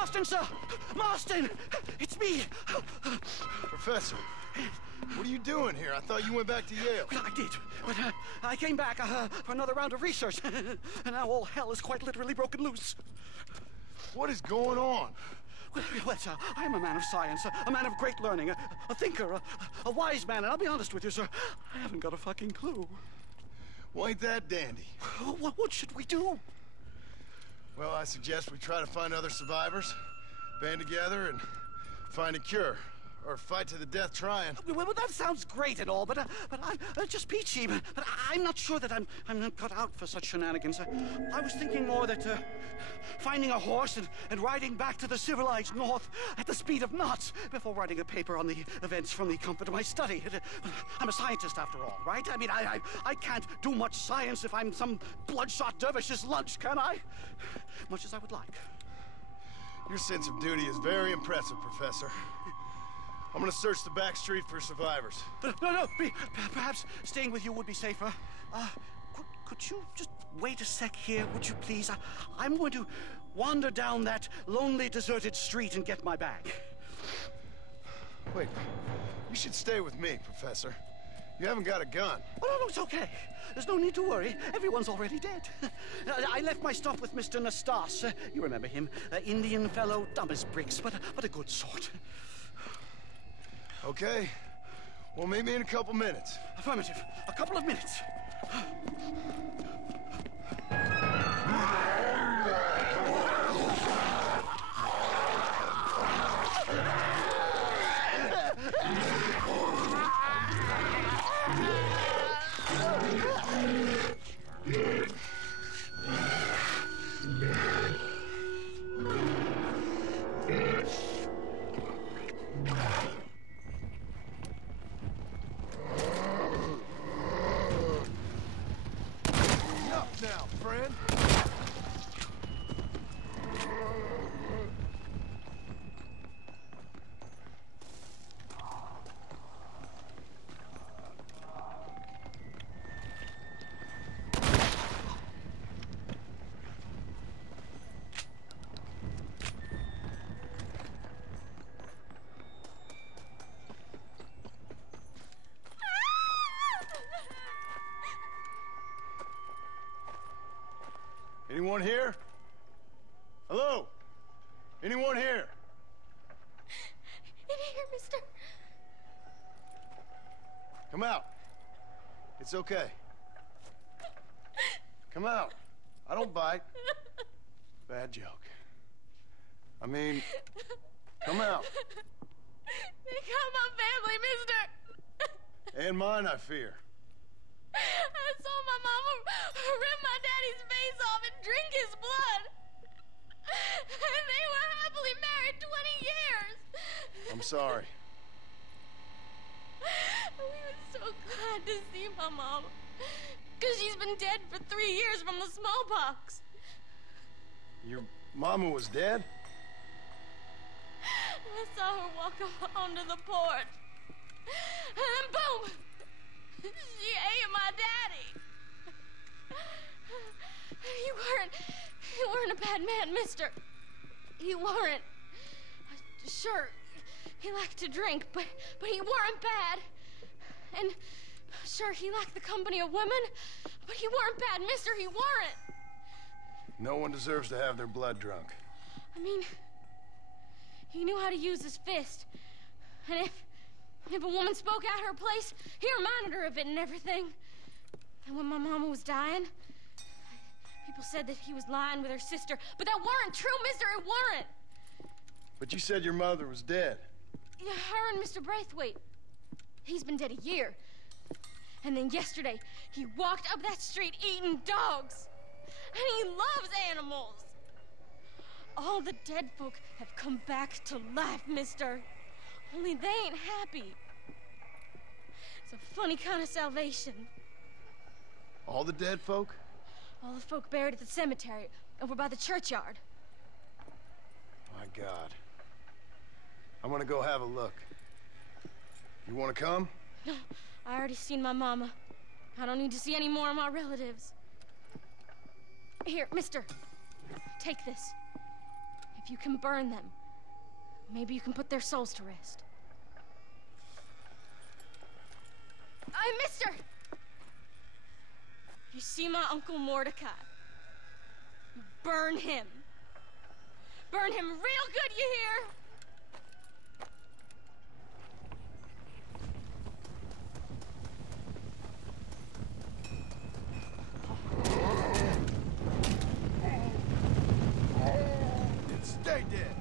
Marston, sir! Marston! It's me! Professor, what are you doing here? I thought you went back to Yale. Well, I did, but I came back for another round of research, and now all hell is quite literally broken loose. What is going on? Well, sir, I'm a man of science, a man of great learning, a thinker, a wise man, and I'll be honest with you, sir, I haven't got a fucking clue. Well, ain't that dandy? What should we do? Well, I suggest we try to find other survivors, band together, and find a cure. Or fight to the death trying. Well, that sounds great and all, but I'm just peachy. But I'm not sure that I'm not cut out for such shenanigans. I was thinking more that finding a horse and riding back to the civilized north at the speed of knots before writing a paper on the events from the comfort of my study. I'm a scientist after all, right? I mean, I can't do much science if I'm some bloodshot dervish's lunch, can I? Much as I would like. Your sense of duty is very impressive, Professor. I'm gonna search the back street for survivors. No, perhaps staying with you would be safer. Could you just wait a sec here, would you please? I'm going to wander down that lonely, deserted street and get my bag. Wait, you should stay with me, Professor. You haven't got a gun. Oh, no, it's okay. There's no need to worry. Everyone's already dead. I left my stuff with Mr. Nastas. You remember him. Indian fellow, dumb as bricks, but a good sort. Okay. Well, meet me in a couple minutes. Affirmative. A couple of minutes. Now, friend. Anyone here? Hello? Anyone here? In here, mister. Come out. It's okay. Come out. I don't bite. Bad joke. I mean, come out. They got my family, mister. And mine, I fear. I saw my mama rip my daddy's face off and drink his blood. And they were happily married 20 years. I'm sorry. We were so glad to see my mama. Because she's been dead for 3 years from the smallpox. Your mama was dead? I saw her walk onto the porch. And then boom! She ate my daddy. You weren't a bad man, mister. You weren't. Sure, he liked to drink, but he weren't bad. And sure, he liked the company of women, but he weren't bad, mister. He weren't. No one deserves to have their blood drunk. I mean, he knew how to use his fist. And if a woman spoke out her place, he reminded her of it and everything. And when my mama was dying, people said that he was lying with her sister, but that weren't true, mister, it weren't. But you said your mother was dead. Yeah, her and Mr. Braithwaite. He's been dead a year. And then yesterday, he walked up that street eating dogs. And he loves animals. All the dead folk have come back to life, mister. Only they ain't happy. It's a funny kind of salvation. All the dead folk? All the folk buried at the cemetery over by the churchyard. My God. I'm gonna go have a look. You wanna come? No, I already seen my mama. I don't need to see any more of my relatives. Here, mister. Take this. If you can burn them, maybe you can put their souls to rest. Mister! You see my Uncle Mordecai? Burn him. Burn him real good, you hear? Stay dead.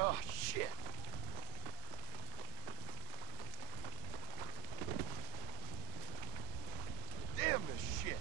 Oh, shit. Damn this shit.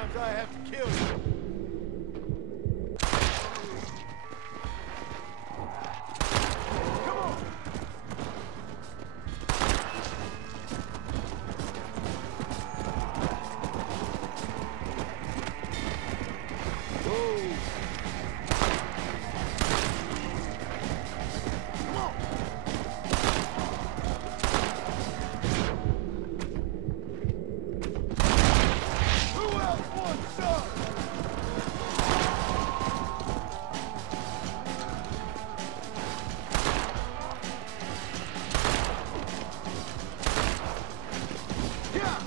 times I have to kill you. Come on! Whoa! Come on! Who else wants some? Yeah!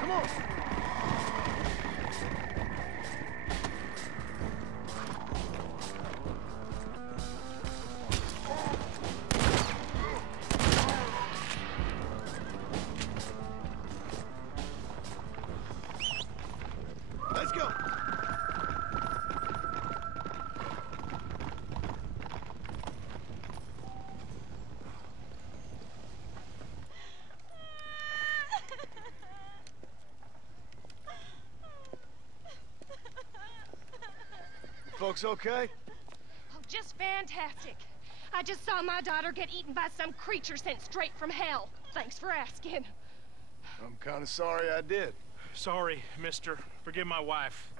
Come on! Let's go! Folks okay? Oh, just fantastic. I just saw my daughter get eaten by some creature sent straight from hell. Thanks for asking. I'm kind of sorry I did. Sorry, mister. Forgive my wife.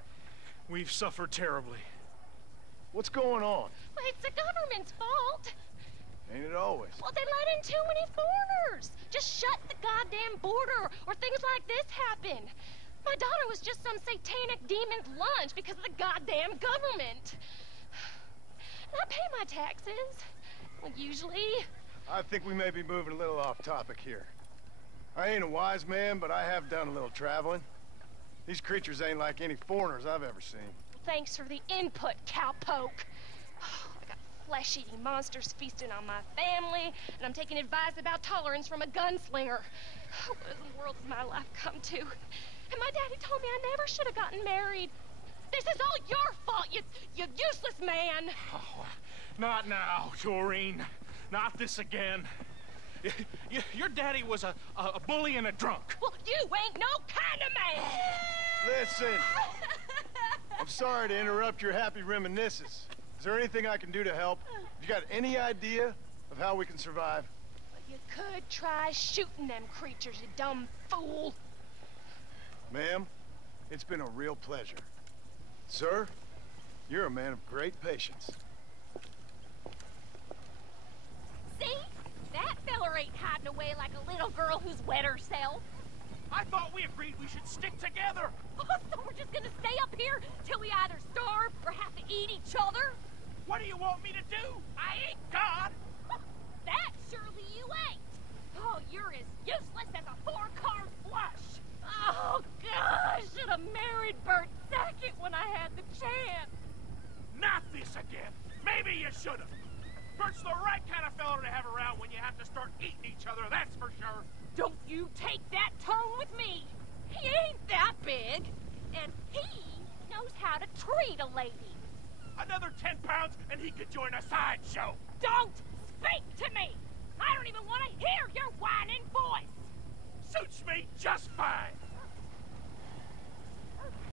We've suffered terribly. What's going on? Well, it's the government's fault. Ain't it always? Well, they let in too many foreigners. Just shut the goddamn border, or things like this happen. My daughter was just some satanic demon's lunch because of the goddamn government. And I pay my taxes. Well, usually. I think we may be moving a little off topic here. I ain't a wise man, but I have done a little traveling. These creatures ain't like any foreigners I've ever seen. Thanks for the input, cowpoke. I got flesh-eating monsters feasting on my family, and I'm taking advice about tolerance from a gunslinger. What in the world has my life come to? And my daddy told me I never should have gotten married. This is all your fault, you useless man. Oh, not now, Doreen. Not this again. Your daddy was a bully and a drunk. Well, you ain't no kind of man. Listen, I'm sorry to interrupt your happy reminiscences. Is there anything I can do to help? You got any idea of how we can survive? Well, you could try shooting them creatures, you dumb fool. Ma'am, it's been a real pleasure. Sir, you're a man of great patience. See? That feller ain't hiding away like a little girl who's wet herself. I thought we agreed we should stick together. Oh, so we're just gonna stay up here till we either starve or have to eat each other? What do you want me to do? I ain't God. That surely you ain't. Oh, you're as useless as a four-car flush. Oh, God, I should have married Bert Sackett when I had the chance. Not this again. Maybe you should have. Bert's the right kind of fella to have around when you have to start eating each other, that's for sure. Don't you take that tone with me. He ain't that big. And he knows how to treat a lady. Another 10 pounds and he could join a sideshow. Don't